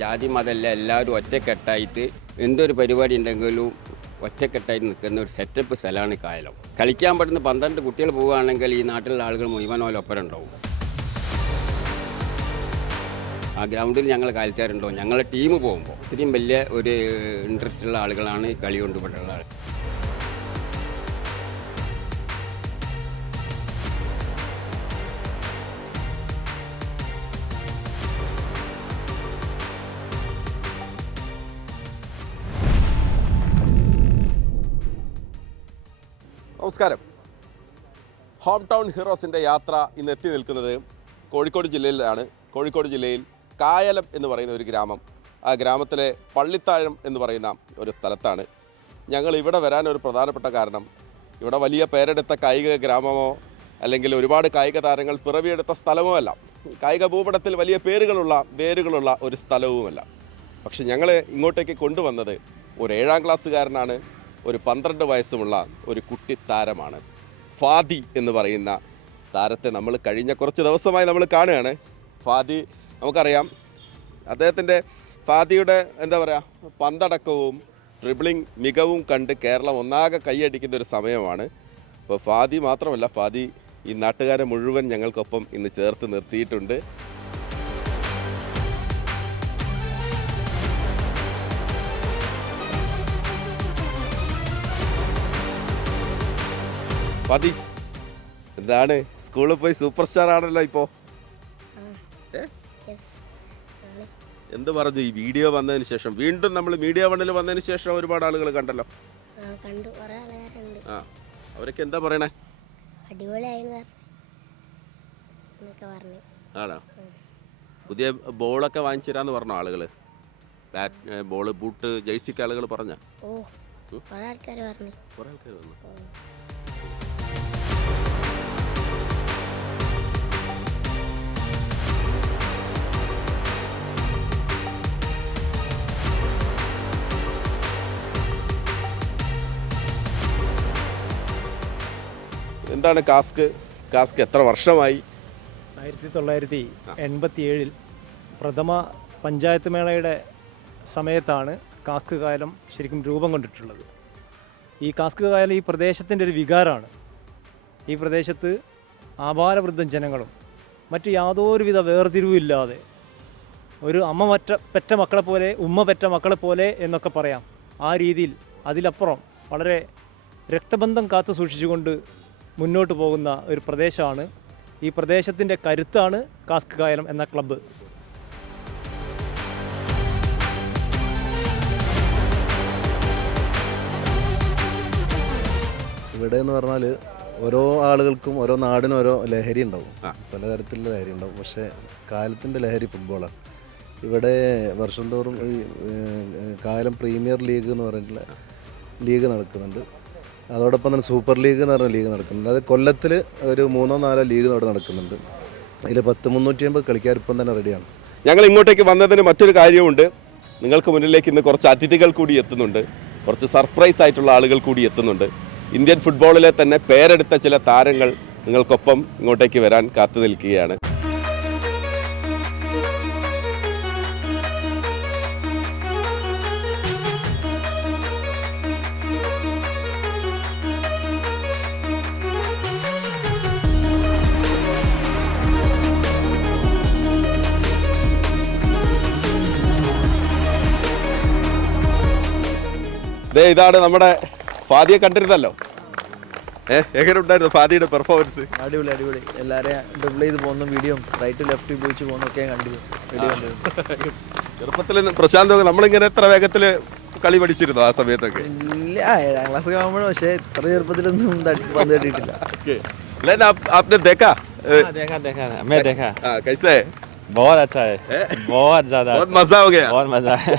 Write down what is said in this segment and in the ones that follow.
ജാതി മതമല്ല എല്ലാവരും ഒറ്റക്കെട്ടായിട്ട് എന്തൊരു പരിപാടി ഉണ്ടെങ്കിലും ഒറ്റക്കെട്ടായിട്ട് നിൽക്കുന്ന ഒരു സെറ്റപ്പ് സ്ഥലമാണ് കായലം. കളിക്കാൻ പറ്റുന്ന പന്ത്രണ്ട് കുട്ടികൾ പോവുകയാണെങ്കിൽ ഈ നാട്ടിലുള്ള ആളുകൾ മുഴുവൻ പോലെ ഒപ്പരം ഉണ്ടാവും ആ ഗ്രൗണ്ടിൽ ഞങ്ങൾ കാലിച്ചാറുണ്ടോ ഞങ്ങളുടെ ടീം പോകുമ്പോൾ ഇത്രയും വലിയ ഒരു ഇൻട്രസ്റ്റ് ഉള്ള ആളുകളാണ് ഈ കളി കൊണ്ടുപോയിട്ടുള്ള ആൾ. നമസ്കാരം. ഹോം ടൗൺ ഹീറോസിന്റെ യാത്ര ഇന്ന് എത്തി നിൽക്കുന്നത് കോഴിക്കോട് ജില്ലയിലാണ്. കോഴിക്കോട് ജില്ലയിൽ കായലം എന്ന് പറയുന്ന ഒരു ഗ്രാമം. ആ ഗ്രാമത്തിലെ പള്ളിത്താഴം എന്ന് പറയുന്ന ഒരു സ്ഥലത്താണ്. ഞങ്ങൾ ഇവിടെ വരാൻ ഒരു പ്രധാനപ്പെട്ട കാരണം ഇവിടെ വലിയ പേരെടുത്ത കായിക ഗ്രാമമോ അല്ലെങ്കിൽ ഒരുപാട് കായിക താരങ്ങൾ പിറവിയെടുത്ത സ്ഥലമോ അല്ല. കായിക ഭൂപടത്തിൽ വലിയ പേരുകളുള്ള വേരുകളുള്ള ഒരു സ്ഥലവുമല്ല. പക്ഷെ ഞങ്ങൾ ഇങ്ങോട്ടേക്ക് കൊണ്ടുവന്നത് ഒരു ഏഴാം ക്ലാസ്സുകാരനാണ്. ഒരു പന്ത്രണ്ട് വയസ്സുമുള്ള ഒരു കുട്ടി താരമാണ്. ഫാദി എന്ന് പറയുന്ന താരത്തെ നമ്മൾ കഴിഞ്ഞ കുറച്ച് ദിവസമായി നമ്മൾ കാണുകയാണ്. ഫാദി നമുക്കറിയാം. അദ്ദേഹത്തിന്റെ ഫാദിയുടെ എന്താ പറയുക പന്തടക്കവും ഡ്രിബിളിംഗ് മികവും കണ്ട് കേരളം ഒന്നാകെ കൈയടിക്കുന്ന ഒരു സമയമാണ്. അപ്പോൾ ഫാദി മാത്രമല്ല ഫാദി ഈ നാട്ടുകാരെ മുഴുവൻ ഞങ്ങൾക്കൊപ്പം ഇന്ന് ചേർത്ത് നിർത്തിയിട്ടുണ്ട്. ഫാദി എന്താണ്? സ്കൂളിൽ പോയി സൂപ്പർ സ്റ്റാർ ആണല്ലോ ഇപ്പോ. എന്ത് പറഞ്ഞു? ഈ വീഡിയോ വന്നതിന് ശേഷം. വീണ്ടും നമ്മൾ മീഡിയ വണ്ണിൽ വന്നതിന് ശേഷം ഒരുപാട് ആളുകൾ കണ്ടല്ലോ. ആ അവരൊക്കെ എന്താ പറയണേ? പറഞ്ഞു. പറഞ്ഞു. ആണോ? പുതിയ ബോളൊക്കെ വാങ്ങിച്ചു തരാന്ന് പറഞ്ഞോ ആളുകൾ ബാറ്റ് ബോൾ ബൂട്ട് ജേഴ്സിക്ക് ആളുകൾ പറഞ്ഞു? കുറേ ആൾക്കാർ പറഞ്ഞു. കുറേ ആൾക്കാർ വന്നു. എന്താണ് കാസ്ക്? കാസ്ക് എത്ര വർഷമായി? ആയിരത്തി തൊള്ളായിരത്തി എൺപത്തി ഏഴിൽ പ്രഥമ പഞ്ചായത്ത് മേളയുടെ സമയത്താണ് കാസ്ക് കായലം ശരിക്കും രൂപം കൊണ്ടിട്ടുള്ളത്. ഈ കാസ്ക് കായലം ഈ പ്രദേശത്തിന്റെ ഒരു വികാരമാണ്. ഈ പ്രദേശത്ത് ആപാലവൃദ്ധം ജനങ്ങളും മറ്റ് യാതൊരുവിധ വേർതിരിവും ഇല്ലാതെ ഒരു അമ്മ മറ്റ പെറ്റ മക്കളെ പോലെ ഉമ്മ പെറ്റ മക്കളെ പോലെ എന്നൊക്കെ പറയാം. ആ രീതിയിൽ അതിലപ്പുറം വളരെ രക്തബന്ധം കാത്തു സൂക്ഷിച്ചുകൊണ്ട് മുന്നോട്ട് പോകുന്ന ഒരു പ്രദേശമാണ്. ഈ പ്രദേശത്തിന്റെ കരുത്താണ് കാസ്ക് കായലം എന്ന ക്ലബ്ബ്. ഇവിടെ എന്ന് പറഞ്ഞാൽ ഓരോ ആളുകൾക്കും ഓരോ നാടിനും ഓരോ ലഹരി ഉണ്ടാവും. പലതരത്തിലുള്ള ലഹരി ഉണ്ടാവും. പക്ഷേ കാലത്തിന്റെ ലഹരി ഫുട്ബോളാണ് ഇവിടെ വർഷം തോറും ഈ കാലം പ്രീമിയർ ലീഗ് എന്ന് പറഞ്ഞിട്ടുള്ള ലീഗ് നടക്കുന്നുണ്ട്. അതോടൊപ്പം തന്നെ സൂപ്പർ ലീഗ് എന്ന് പറഞ്ഞ ലീഗ് നടക്കുന്നുണ്ട്. അത് കൊല്ലത്തിൽ ഒരു മൂന്നോ നാലോ ലീഗ് അവിടെ നടക്കുന്നുണ്ട്. അതിൽ പത്ത് മുന്നൂറ്റി അമ്പത് കളിക്കാർ ഇപ്പം തന്നെ റെഡിയാണ് ഞങ്ങൾ ഇങ്ങോട്ടേക്ക് വന്നതിന് മറ്റൊരു കാര്യമുണ്ട്. നിങ്ങൾക്ക് മുന്നിലേക്ക് ഇന്ന് കുറച്ച് അതിഥികൾ കൂടി എത്തുന്നുണ്ട്. കുറച്ച് സർപ്രൈസ് ആയിട്ടുള്ള ആളുകൾ കൂടി എത്തുന്നുണ്ട്. ഇന്ത്യൻ ഫുട്ബോളിലെ തന്നെ പേരെടുത്ത ചില താരങ്ങൾ നിങ്ങൾക്കൊപ്പം ഇങ്ങോട്ടേക്ക് വരാൻ കാത്തു നിൽക്കുകയാണ്. ദേ ഇതാണ് നമ്മുടെ ഫാദിയെ കണ്ടിരുന്നല്ലോ ഏഹ് എങ്ങനെ ഉണ്ടായിരുന്നു ഫാദിയുടെ പെർഫോമൻസ് അടിപൊളി അടിപൊളി എല്ലാവരെയും ഡബിൾ ചെയ്ത് പോകുന്ന വീഡിയോ റൈറ്റ് ലെഫ്റ്റ് ഉപയോഗിച്ച് പോകുന്നൊക്കെ കണ്ടു വീഡിയോ കണ്ടത് ചെറുപ്പത്തിൽ പ്രശാന്ത് നമ്മളിങ്ങനെ എത്ര വേഗത്തിൽ കളി പഠിച്ചിരുന്നു ആ സമയത്തൊക്കെ ഇല്ല ഏഴാം ക്ലാസ് ഒക്കെ ആകുമ്പോഴും പക്ഷേ ഇത്ര ചെറുപ്പത്തിലൊന്നും തട്ടി പന്ത് തട്ടിയിട്ടില്ല लेकिन आप आपने देखा ए, हाँ, देखा देखा मैं देखा हाँ, कैसे है बहुत अच्छा है बहुत ज्यादा बहुत अच्छा मजा हो गया बहुत मजा है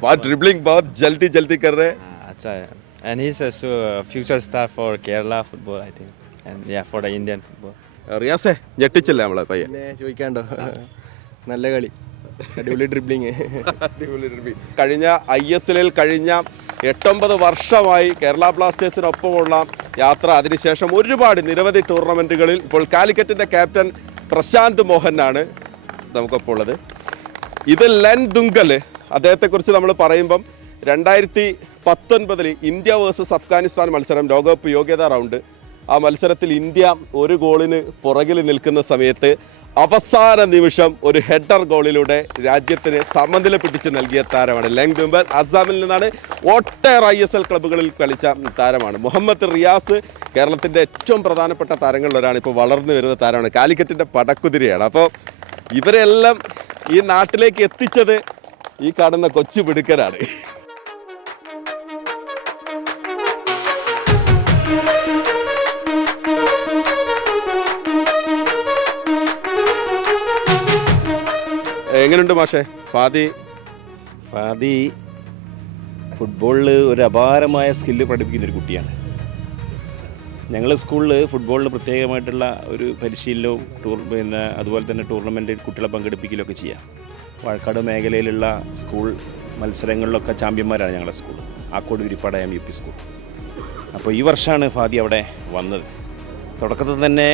बहुत ड्रिबलिंग बहुत जल्दी जल्दी कर रहे हैं हाँ, अच्छा है and he's a so, future star for Kerala football I think and yeah for the Indian football റിയാസേ ഞെട്ടിച്ചില്ലേ നമ്മളെ പയ്യൻ പിന്നെ ചോദിക്കാണ്ടോ നല്ല കളി അടിപൊളി ഡ്രിബ്ലിങ് അടിപൊളി റിവ്യൂ. കഴിഞ്ഞ ഐ എസ് എല്ലിൽ കഴിഞ്ഞ എട്ടൊമ്പത് വർഷമായി കേരള ബ്ലാസ്റ്റേഴ്സിനൊപ്പമുള്ള യാത്ര അതിനുശേഷം ഒരുപാട് നിരവധി ടൂർണമെൻറ്റുകളിൽ ഇപ്പോൾ കാലിക്കറ്റിൻ്റെ ക്യാപ്റ്റൻ പ്രശാന്ത് മോഹനാണ് നമുക്കൊപ്പം ഉള്ളത്. ഇത് ലെൻ ദുങ്കൽ അദ്ദേഹത്തെക്കുറിച്ച് നമ്മൾ പറയുമ്പം രണ്ടായിരത്തി പത്തൊൻപതിൽ ഇന്ത്യ വേഴ്സസ് അഫ്ഗാനിസ്ഥാൻ മത്സരം ലോകകപ്പ് യോഗ്യതാ റൗണ്ട്. ആ മത്സരത്തിൽ ഇന്ത്യ ഒരു ഗോളിന് പുറകിൽ നിൽക്കുന്ന സമയത്ത് അവസാന നിമിഷം ഒരു ഹെഡർ ഗോളിലൂടെ രാജ്യത്തിന് സമനില പിടിച്ച് നൽകിയ താരമാണ്. ലെങ് ദുംബൽ അസാമിൽ നിന്നാണ് ഒട്ടേറെ ഐ എസ് എൽ ക്ലബ്ബുകളിൽ കളിച്ച താരമാണ്. മുഹമ്മദ് റിയാസ് കേരളത്തിന്റെ ഏറ്റവും പ്രധാനപ്പെട്ട താരങ്ങളിലൊരാണ്. ഇപ്പോൾ വളർന്നു വരുന്ന താരമാണ്. കാലിക്കറ്റിന്റെ പടക്കുതിരിയാണ്. അപ്പോൾ ഇവരെല്ലാം ഈ നാട്ടിലേക്ക് എത്തിച്ചത് ഈ കാണുന്ന കൊച്ചു പിടുക്കരാണ് എങ്ങനെയുണ്ട് മാഷേ? ഫാദി? ഫാദി ഫുട്ബോളിൽ ഒരു അപാരമായ സ്കില്ല് പഠിപ്പിക്കുന്ന ഒരു കുട്ടിയാണ്. ഞങ്ങൾ സ്കൂളിൽ ഫുട്ബോളിൽ പ്രത്യേകമായിട്ടുള്ള ഒരു പരിശീലനവും ടൂർ പിന്നെ അതുപോലെ തന്നെ ടൂർണമെന്റിൽ കുട്ടികളെ പങ്കെടുപ്പിക്കലൊക്കെ ചെയ്യാം. വാഴക്കാട് മേഖലയിലുള്ള സ്കൂൾ മത്സരങ്ങളിലൊക്കെ ചാമ്പ്യന്മാരാണ് ഞങ്ങളുടെ school Akkode Girippadayam U P school അപ്പോൾ ഈ വർഷമാണ് ഫാദി അവിടെ വന്നത്. തുടക്കത്തിൽ തന്നെ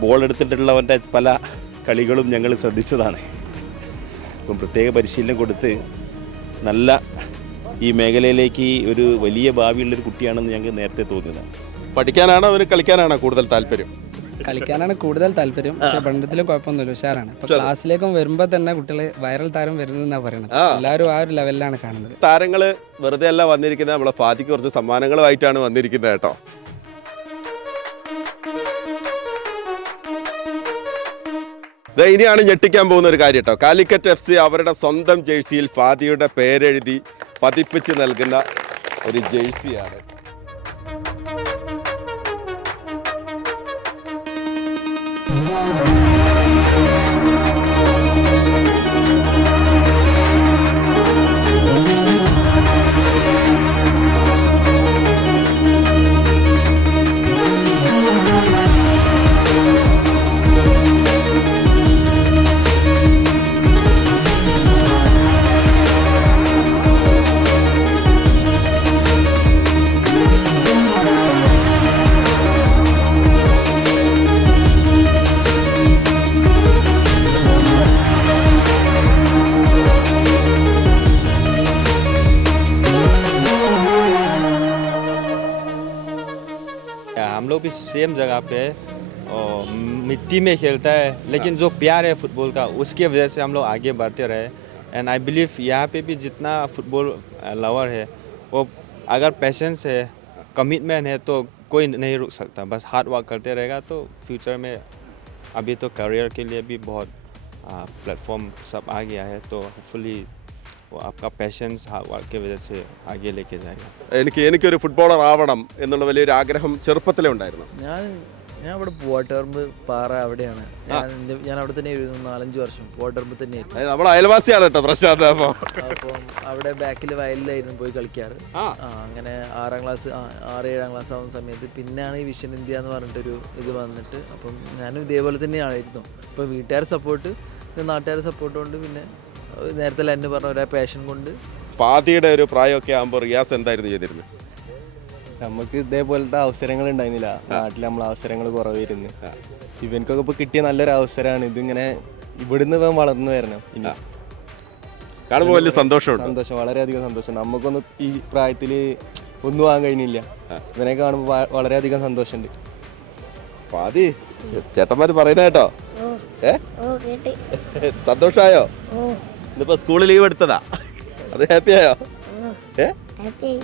ബോൾ എടുത്തിട്ടുള്ളവന്റെ പല കളികളും ഞങ്ങൾ ശ്രദ്ധിച്ചതാണ്. അപ്പം പ്രത്യേക പരിശീലനം കൊടുത്ത് നല്ല ഈ മേഖലയിലേക്ക് ഒരു വലിയ ഭാവിയുള്ളൊരു കുട്ടിയാണെന്ന് ഞങ്ങൾക്ക് നേരത്തെ തോന്നിയതാണ്. പഠിക്കാനാണോ അവന് കളിക്കാനാണോ കൂടുതൽ താല്പര്യം? കളിക്കാനാണ് കൂടുതൽ താല്പര്യം. പക്ഷെ പഠനത്തിലും കുഴപ്പമൊന്നുമില്ല ഉഷാറാണ്. ഇപ്പൊ ക്ലാസ്സിലേക്കും വരുമ്പോ തന്നെ കുട്ടികൾ വൈറൽ താരം വരുന്നതെന്നാ പറയുന്നത് എല്ലാവരും ആ ഒരു ലെവലിലാണ് കാണുന്നത്. താരങ്ങൾ വെറുതെ അല്ല വന്നിരിക്കുന്നത് നമ്മളെ ഫാദിക്ക് കുറച്ച് സമ്മാനങ്ങളുമായിട്ടാണ് വന്നിരിക്കുന്നത് കേട്ടോ. ഇനിയാണ് ഞെട്ടിക്കാൻ പോകുന്ന ഒരു കാര്യം കേട്ടോ. കാലിക്കറ്റ് എഫ് സി അവരുടെ സ്വന്തം ജേഴ്സിയിൽ ഫാദിയുടെ പേരെഴുതി പതിപ്പിച്ച് നൽകുന്ന ഒരു ജേഴ്സിയാണ് सेम जगह पे और मिट्टी में खेलता है लेकिन जो प्यार है फुटबॉल का उसकी वजह से हम लोग आगे बढ़ते रहे। एंड आई बिलीव यहाँ पे भी जितना फुटबॉल लवर है वो अगर पेशेंस है कमिटमेंट है तो कोई नहीं रुक सकता। बस हार्ड वर्क करते रहेगा तो फ्यूचर में अभी तो करियर के लिए भी बहुत प्लेटफॉर्म सब आ गया है तो होपफुली आपका पेशेंस हार्ड वर्क की वजह से आगे लेके जाएगा എനിക്ക് എനിക്കൊരു ഫുട്ബോളർ ആവണം എന്നുള്ള വലിയൊരു ആഗ്രഹം ചെറുപ്പത്തിലേ ഉണ്ടായിരുന്നു ഞാൻ ഞാൻ ഇവിടെ പൂവാട്ടറമ്പ് പാറ അവിടെയാണ് ഞാൻ എൻ്റെ- ഞാൻ അവിടെ തന്നെ ആയിരുന്നു നാലഞ്ച് വർഷം പൂവാട്ടറമ്പ് തന്നെയായിരുന്നു അതായത് നമ്മൾ അയൽവാസിയാണ് കേട്ടോ പ്രശാന്ത് അപ്പോൾ അപ്പം അവിടെ ബാക്കിൽ വയലിലായിരുന്നു പോയി കളിക്കാറ് ആ. ആ അങ്ങനെ ആറാം ക്ലാസ് ആ, ആറ് ഏഴാം ക്ലാസ് ആവുന്ന സമയത്ത് പിന്നെയാണ് ഈ വിഷൻ ഇന്ത്യ എന്ന് പറഞ്ഞിട്ടൊരു ഇത് വന്നിട്ട് അപ്പം ഞാനും ഇതേപോലെ തന്നെയായിരുന്നു അപ്പോൾ വീട്ടുകാർ സപ്പോർട്ട് നാട്ടുകാർ സപ്പോർട്ട് കൊണ്ട് പിന്നെ ഏഹ് നേരത്തെ എന്നെ പറഞ്ഞ ഒരു പാഷൻ കൊണ്ട്. പാതിയുടെ ഒരു പ്രായമൊക്കെ ആകുമ്പോൾ റിയാസ് എന്തായിരുന്നു ചെയ്തിരുന്നത് നമുക്ക് ഇതേപോലത്തെ അവസരങ്ങൾ ഉണ്ടായിരുന്നില്ല. നാട്ടിൽ നമ്മൾ അവസരങ്ങൾ കുറവായിരുന്നു. ഇവനക്കൊക്കെ ഇപ്പോൾ കിട്ടിയ നല്ലൊരു അവസരമാണ്. ഇതിങ്ങനെ ഇവിടുന്ന് ഇവൻ വളർന്നു വരണം. ഇനി. കാണുമ്പോൾ വലിയ സന്തോഷമുണ്ട്. സന്തോഷം വളരെയധികം സന്തോഷം നമുക്കൊന്നും ഈ പ്രായത്തിൽ ഒന്നും ആകാൻ കഴിഞ്ഞില്ല. ഇവനെ കാണുമ്പോൾ വളരെയധികം സന്തോഷമുണ്ട്. പാതി ചേട്ടന്മാർ പറയുന്ന കേട്ടോ? ഓ. ഏ? ഓ സന്തോഷമായോ ഓ ഇന്നിപ്പോ സ്കൂളിൽ ലീവ് എടുത്തതാ അത് ഹാപ്പി ആയോ ഓ ഏ ഹാപ്പി ആയി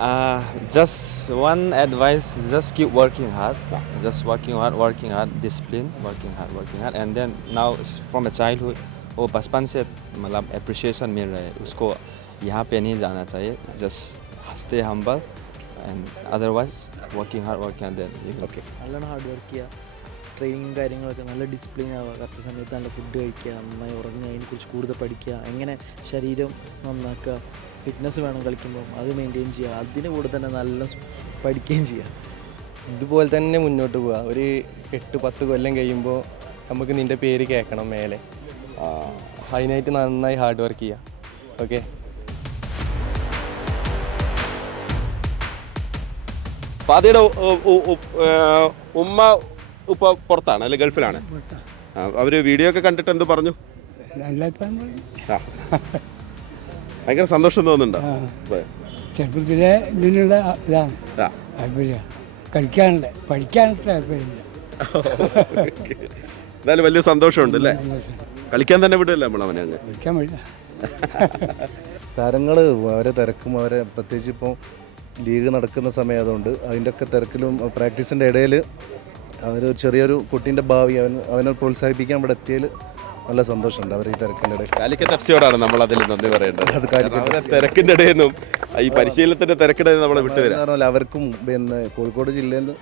Uh, just one advice: just keep working hard. Just working hard, working hard, discipline, working hard, working hard, and then now from a childhood, वो बचपन से मतलब appreciation मिल रहा है उसको यहाँ पे नहीं जाना चाहिए just stay humble and otherwise working hard, working hard. Then you will okay. നല്ലോണം ഹാർഡ് വർക്ക് ചെയ്യുക ട്രെയിനിങ് കാര്യങ്ങളൊക്കെ നല്ല ഡിസിപ്ലിൻ ആവുക. കറക്റ്റ് സമയത്ത് നല്ല ഫുഡ് കഴിക്കുക നന്നായി ഉറങ്ങുക അതിനെക്കുറിച്ച് കൂടുതൽ പഠിക്കുക എങ്ങനെ ശരീരം നന്നാക്കുക ഫിറ്റ്നസ് വേണം കളിക്കുമ്പോൾ അത് മെയിന്റെയിൻ ചെയ്യുക. അതിന്റെ കൂടെ തന്നെ നല്ല പഠിക്കുകയും ചെയ്യുക. ഇതുപോലെ തന്നെ മുന്നോട്ട് പോവുക. ഒരു എട്ട് പത്ത് കൊല്ലം കഴിയുമ്പോൾ നമുക്ക് നിന്റെ പേര് കേൾക്കണം മേലെ. അതിനായിട്ട് നന്നായി ഹാർഡ് വർക്ക് ചെയ്യുക. ഓക്കെ ഏ, ഉമ്മ ഇപ്പൊ പുറത്താണ് അല്ലെ? ഗൾഫിലാണ്. അവർ വീഡിയോ ഒക്കെ കണ്ടിട്ട് എന്ത് പറഞ്ഞു. ആ. ഭയങ്കര സന്തോഷം തോന്നുന്നുണ്ടോ? ചെറുപ്പത്തിലെ ഇതിനുള്ള ഇതാണ്. ആ. താല്പര്യം. കളിക്കാനുള്ള പഠിക്കാനുള്ള താല്പര്യമില്ല. എന്തായാലും വലിയ സന്തോഷമുണ്ട് അല്ലേ? കളിക്കാൻ തന്നെ വിടില്ല നമ്മൾ അവനെ അങ്ങ്? കളിക്കാൻ പറ്റില്ല താരങ്ങൾ അവരെ തിരക്കും അവരെ പ്രത്യേകിച്ച് ഇപ്പോൾ ലീഗ് നടക്കുന്ന സമയം അതുകൊണ്ട് അതിന്റെ ഒക്കെ തിരക്കിലും പ്രാക്ടീസിന്റെ ഇടയിൽ അവർ ചെറിയൊരു കുട്ടീന്റെ ഭാവി അവൻ അവനെ പ്രോത്സാഹിപ്പിക്കാൻ ഇവിടെ എത്തിയതിൽ നല്ല സന്തോഷമുണ്ട് അവർ ഈ തിരക്കിന്റെ ഇടയിൽ. കാലിക്കറ്റ് എഫ് സിയോടാണ് നമ്മൾ അതിൽ നന്ദി പറയേണ്ടത്. അത് കാലിക്കറ്റ് കാരണം ഇടയിൽ നിന്നും ഈ പരിശീലനത്തിന്റെ തിരക്കിടയിൽ നമ്മൾ വിട്ടുതരാം അവർക്കും പിന്നെ കോഴിക്കോട് ജില്ലയിൽ നിന്ന്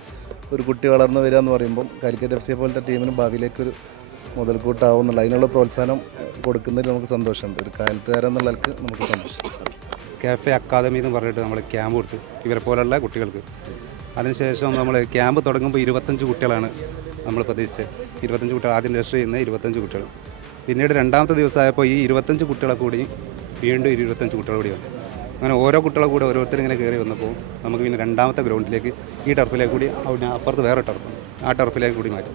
ഒരു കുട്ടി വളർന്നു വരിക എന്ന് പറയുമ്പം കാലിക്കറ്റ് എഫ് സിയെ പോലത്തെ ടീമിന് ഭാവിയിലേക്കൊരു മുതൽക്കൂട്ടാവുന്നുള്ള അതിനുള്ള പ്രോത്സാഹനം കൊടുക്കുന്നതിൽ നമുക്ക് സന്തോഷമുണ്ട്. ഒരു കാലത്തുകാരൻ എന്നുള്ളവർക്ക് നമുക്ക് സന്തോഷം. കാഫെ അക്കാദമി എന്ന് പറഞ്ഞിട്ട് നമ്മൾ ക്യാമ്പ് കൊടുത്തു ഇവരെ പോലുള്ള കുട്ടികൾക്ക് അതിനുശേഷം നമ്മൾ ക്യാമ്പ് തുടങ്ങുമ്പോൾ ഇരുപത്തഞ്ച് കുട്ടികളാണ് നമ്മൾ പ്രതീക്ഷിച്ചത്. ഇരുപത്തഞ്ച് കുട്ടികൾ ആദ്യം രജിസ്റ്റർ ചെയ്യുന്ന ഇരുപത്തഞ്ച് കുട്ടികൾ. പിന്നീട് രണ്ടാമത്തെ ദിവസമായപ്പോൾ ഈ ഇരുപത്തഞ്ച് കുട്ടികളെ കൂടി വീണ്ടും ഇരുപത്തഞ്ച് കുട്ടികൾ കൂടി വന്നു. അങ്ങനെ ഓരോ കുട്ടികളെ കൂടെ ഓരോരുത്തർ ഇങ്ങനെ കയറി വന്നപ്പോൾ നമുക്ക് പിന്നെ രണ്ടാമത്തെ ഗ്രൗണ്ടിലേക്ക് ഈ ടർഫിലേക്ക് കൂടി അവിടെ അപ്പുറത്ത് വേറെ ടർഫ് ആ ടർഫിലേക്ക് കൂടി മാറ്റി.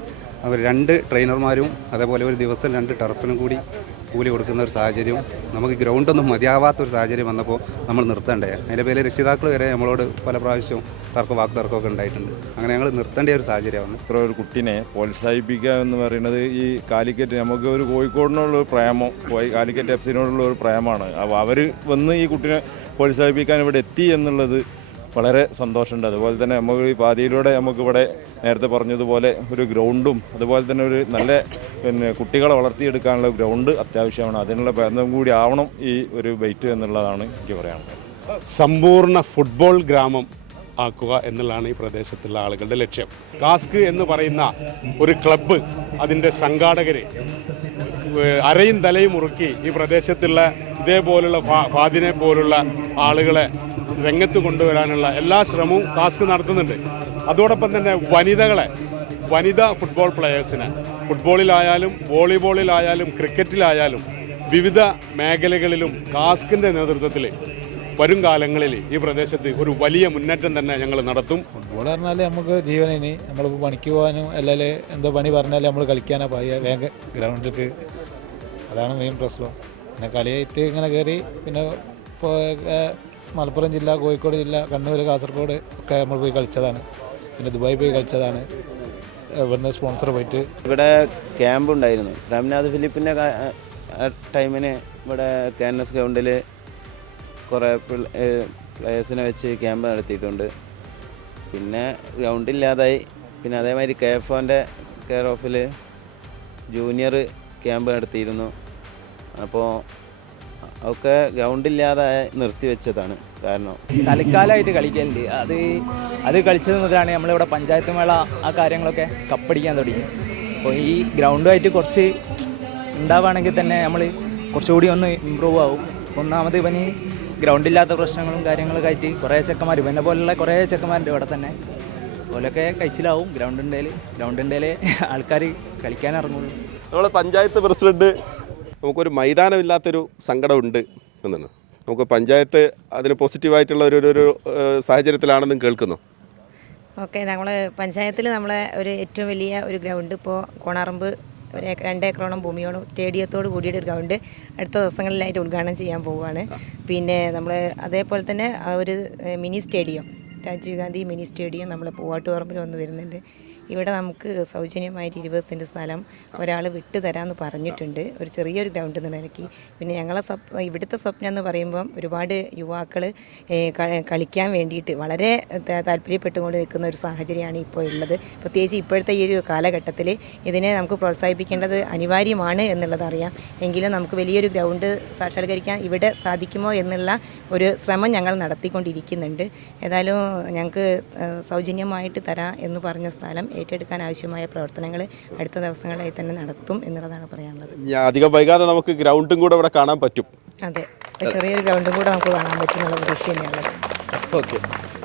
അവർ രണ്ട് ട്രെയിനർമാരും അതേപോലെ ഒരു ദിവസം രണ്ട് ടർഫിനും കൂടി കൂലി കൊടുക്കുന്ന ഒരു സാഹചര്യം നമുക്ക് ഗ്രൗണ്ടൊന്നും മതിയാവാത്ത ഒരു സാഹചര്യം വന്നപ്പോൾ നമ്മൾ നിർത്തേണ്ടേ. അതിന്റെ പേരിൽ രക്ഷിതാക്കൾ വരെ നമ്മളോട് പല പ്രാവശ്യവും തർക്ക വാക്ക് തർക്കമൊക്കെ ഉണ്ടായിട്ടുണ്ട്. അങ്ങനെ ഞങ്ങൾ നിർത്തേണ്ട ഒരു സാഹചര്യമാണ്. ഇത്ര ഒരു കുട്ടിനെ പ്രോത്സാഹിപ്പിക്കുക എന്ന് പറയുന്നത് ഈ കാലിക്കറ്റ് നമുക്ക് ഒരു കോഴിക്കോടിനുള്ള ഒരു പ്രേമം കാലിക്കറ്റ് എഫ് സിനോടുള്ള ഒരു പ്രേമമാണ്. അവർ വന്ന് ഈ കുട്ടിനെ പ്രോത്സാഹിപ്പിക്കാൻ ഇവിടെ എത്തി എന്നുള്ളത് വളരെ സന്തോഷമുണ്ട്. അതുപോലെ തന്നെ നമുക്ക് ഈ പാതിയിലൂടെ നമുക്കിവിടെ നേരത്തെ പറഞ്ഞതുപോലെ ഒരു ഗ്രൗണ്ടും അതുപോലെ തന്നെ ഒരു നല്ല പിന്നെ കുട്ടികളെ വളർത്തിയെടുക്കാനുള്ള ഗ്രൗണ്ട് അത്യാവശ്യമാണ്. അതിനുള്ള ബന്ധം കൂടി ആവണം ഈ ഒരു ബൈറ്റ് എന്നുള്ളതാണ് എനിക്ക് പറയാനുള്ളത്. സമ്പൂർണ ഫുട്ബോൾ ഗ്രാമം ആക്കുക എന്നുള്ളതാണ് ഈ പ്രദേശത്തുള്ള ആളുകളുടെ ലക്ഷ്യം. കാസ്ക് എന്ന് പറയുന്ന ഒരു ക്ലബ്ബ് അതിന്റെ സംഘാടകർ അരയും തലയും മുറുക്കി ഈ പ്രദേശത്തുള്ള ഇതേപോലുള്ള ഫാദിനെ പോലുള്ള ആളുകളെ രംഗത്ത് കൊണ്ടുവരാനുള്ള എല്ലാ ശ്രമവും കാസ്ക് നടത്തുന്നുണ്ട്. അതോടൊപ്പം തന്നെ വനിതകളെ വനിതാ ഫുട്ബോൾ പ്ലെയേഴ്സിനെ ഫുട്ബോളിലായാലും വോളിബോളിലായാലും ക്രിക്കറ്റിലായാലും വിവിധ മേഖലകളിലും കാസ്കിന്റെ നേതൃത്വത്തിൽ വരും കാലങ്ങളിൽ ഈ പ്രദേശത്ത് ഒരു വലിയ മുന്നേറ്റം തന്നെ ഞങ്ങൾ നടത്തും. ഫുട്ബോൾ പറഞ്ഞാൽ നമുക്ക് ജീവനിന് നമ്മൾ പണിക്ക് പോകാനും അല്ലെങ്കിൽ എന്തോ പണി പറഞ്ഞാൽ നമ്മൾ കളിക്കാനാ പയ്യ വേഗം ഗ്രൗണ്ടിലേക്ക്. അതാണ് മെയിൻ പ്രശ്നം. പിന്നെ കളിയായിട്ട് ഇങ്ങനെ കയറി പിന്നെ മലപ്പുറം ജില്ല കോഴിക്കോട് ജില്ല കണ്ണൂർ കാസർഗോഡ് ഒക്കെ നമ്മൾ പോയി കളിച്ചതാണ്. പിന്നെ ദുബായി പോയി കളിച്ചതാണ്. ഇവിടുന്ന് സ്പോൺസർ പോയിട്ട്. ഇവിടെ ക്യാമ്പ് ഉണ്ടായിരുന്നു. രാംനാഥ് ഫിലിപ്പിന്റെ ടൈമിന് ഇവിടെ കെ എൻ എസ് ഗ്രൗണ്ടിൽ കുറേ പ്ലേയേഴ്സിനെ വെച്ച് ക്യാമ്പ് നടത്തിയിട്ടുണ്ട്. പിന്നെ ഗ്രൗണ്ട് ഇല്ലാതായി. പിന്നെ അതേമാതിരി കെ എഫ് ഒന്റെ കെയർ ഓഫിൽ ജൂനിയർ ക്യാമ്പ് നടത്തിയിരുന്നു. അപ്പോൾ ഒക്കെ ഗ്രൗണ്ടില്ലാതെ നിർത്തിവെച്ചതാണ് കാരണം തൽക്കാലമായിട്ട് കളിക്കലുണ്ട്. അത് അത് കളിച്ചത് മുതലാണ് നമ്മളിവിടെ പഞ്ചായത്ത് മേള ആ കാര്യങ്ങളൊക്കെ കപ്പടിക്കാൻ തുടങ്ങി. അപ്പോൾ ഈ ഗ്രൗണ്ടുമായിട്ട് കുറച്ച് ഉണ്ടാവുകയാണെങ്കിൽ തന്നെ നമ്മൾ കുറച്ചുകൂടി ഒന്ന് ഇമ്പ്രൂവ് ആവും. ഒന്നാമത് ഇവന് ഗ്രൗണ്ടില്ലാത്ത പ്രശ്നങ്ങളും കാര്യങ്ങളൊക്കെ ആയിട്ട് കുറേ ചെക്കന്മാർ ഇവനെ പോലുള്ള കുറേ ചെക്കന്മാരുണ്ട് ഇവിടെ തന്നെ. അതുപോലൊക്കെ കഴിച്ചിലാവും. ഗ്രൗണ്ട് ഉണ്ടേൽ ഗ്രൗണ്ട് ഉണ്ടേൽ ആൾക്കാർ കളിക്കാൻ ഇറങ്ങുള്ളൂ. നമ്മളെ പഞ്ചായത്ത് പ്രസിഡന്റ് നമുക്കൊരു മൈതാനമില്ലാത്തൊരു സങ്കടമുണ്ട് എന്നാണ് നമുക്ക് പഞ്ചായത്ത് അതിന് പോസിറ്റീവായിട്ടുള്ള ഒരു ഒരു- ഒരു സാഹചര്യത്തിലാണെന്നും കേൾക്കുന്നു. ഓക്കെ നമ്മൾ പഞ്ചായത്തിൽ നമ്മളെ ഒരു ഏറ്റവും വലിയ ഒരു ഗ്രൗണ്ട് ഇപ്പോൾ കോണാറമ്പ് ഒരു രണ്ട് ഏക്കറോളം ഭൂമിയോളം സ്റ്റേഡിയത്തോട് കൂടിയിട്ട് കൂടിയൊരു ഗ്രൗണ്ട് അടുത്ത ദിവസങ്ങളിലായിട്ട് ഉദ്ഘാടനം ചെയ്യാൻ പോവുകയാണ്. പിന്നെ നമ്മൾ അതേപോലെ തന്നെ ഒരു mini stadium Rajiv Gandhi mini stadium നമ്മൾ പൂവാട്ടുപറമ്പിൽ വന്ന് വരുന്നുണ്ട്. ഇവിടെ നമുക്ക് സൗജന്യമായിട്ട് ഇരുപത് സെന്റ് സ്ഥലം ഒരാൾ വിട്ടു തരാമെന്ന് പറഞ്ഞിട്ടുണ്ട്. ഒരു ചെറിയൊരു ഗ്രൗണ്ട് എന്ന നിലയ്ക്ക് പിന്നെ ഞങ്ങളെ സ്വപ്നം ഇവിടുത്തെ സ്വപ്നം എന്ന് പറയുമ്പം ഒരുപാട് യുവാക്കൾ കളിക്കാൻ വേണ്ടിയിട്ട് വളരെ താല്പര്യപ്പെട്ടുകൊണ്ട് നിൽക്കുന്ന ഒരു സാഹചര്യമാണ് ഇപ്പോൾ ഉള്ളത്. പ്രത്യേകിച്ച് ഇപ്പോഴത്തെ ഈ ഒരു കാലഘട്ടത്തിൽ ഇതിനെ നമുക്ക് പ്രോത്സാഹിപ്പിക്കേണ്ടത് അനിവാര്യമാണ് എന്നുള്ളതറിയാം എങ്കിലും നമുക്ക് വലിയൊരു ഗ്രൗണ്ട് സാക്ഷാത്കരിക്കാൻ ഇവിടെ സാധിക്കുമോ എന്നുള്ള ഒരു ശ്രമം ഞങ്ങൾ നടത്തിക്കൊണ്ടിരിക്കുന്നുണ്ട്. ഏതായാലും ഞങ്ങൾക്ക് സൗജന്യമായിട്ട് തരാം എന്ന് പറഞ്ഞ സ്ഥലം ഏറ്റെടുക്കാൻ ആവശ്യമായ പ്രവർത്തനങ്ങൾ അടുത്ത ദിവസങ്ങളിലായി തന്നെ നടത്തും എന്നുള്ളതാണ് പറയാനുള്ളത്. അധികം വൈകാതെ നമുക്ക് ഗ്രൗണ്ടും കൂടെ ഇവിടെ കാണാൻ പറ്റും. അതെ. ചെറിയൊരു ഗ്രൗണ്ടും കൂടെ നമുക്ക് കാണാൻ പറ്റും എന്നുള്ള പ്രതീക്ഷ തന്നെയുള്ളത് ഓക്കെ.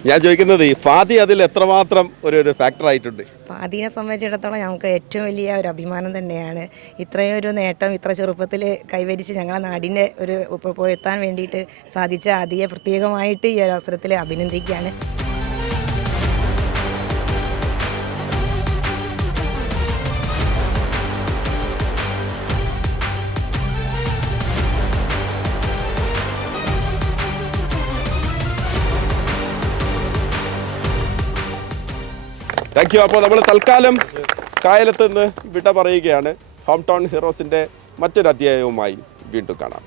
ഞാൻ ചോദിക്കുന്നത് ഫാദി അതിൽ എത്രമാത്രം ഒരു ഒരു ഫാക്ടർ ആയിട്ടുണ്ട്? ഫാദിനെ സംബന്ധിച്ചിടത്തോളം ഞങ്ങൾക്ക് ഏറ്റവും വലിയ ഒരു അഭിമാനം തന്നെയാണ്. ഇത്രയും ഒരു നേട്ടം ഇത്ര ചെറുപ്പത്തിൽ കൈവരിച്ച് ഞങ്ങളെ നാടിന്റെ ഒരു പോയെത്താൻ വേണ്ടിയിട്ട് സാധിച്ച അതിയെ പ്രത്യേകമായിട്ട് ഈ ഒരു അവസരത്തിൽ അഭിനന്ദിക്കുകയാണ്. താങ്ക് യു അപ്പോൾ നമ്മൾ തൽക്കാലം കായലത്ത് നിന്ന് വിട പറയുകയാണ്. ഹോം ടൗൺ ഹീറോസിന്റെ മറ്റൊരു അധ്യായവുമായി വീണ്ടും കാണാം.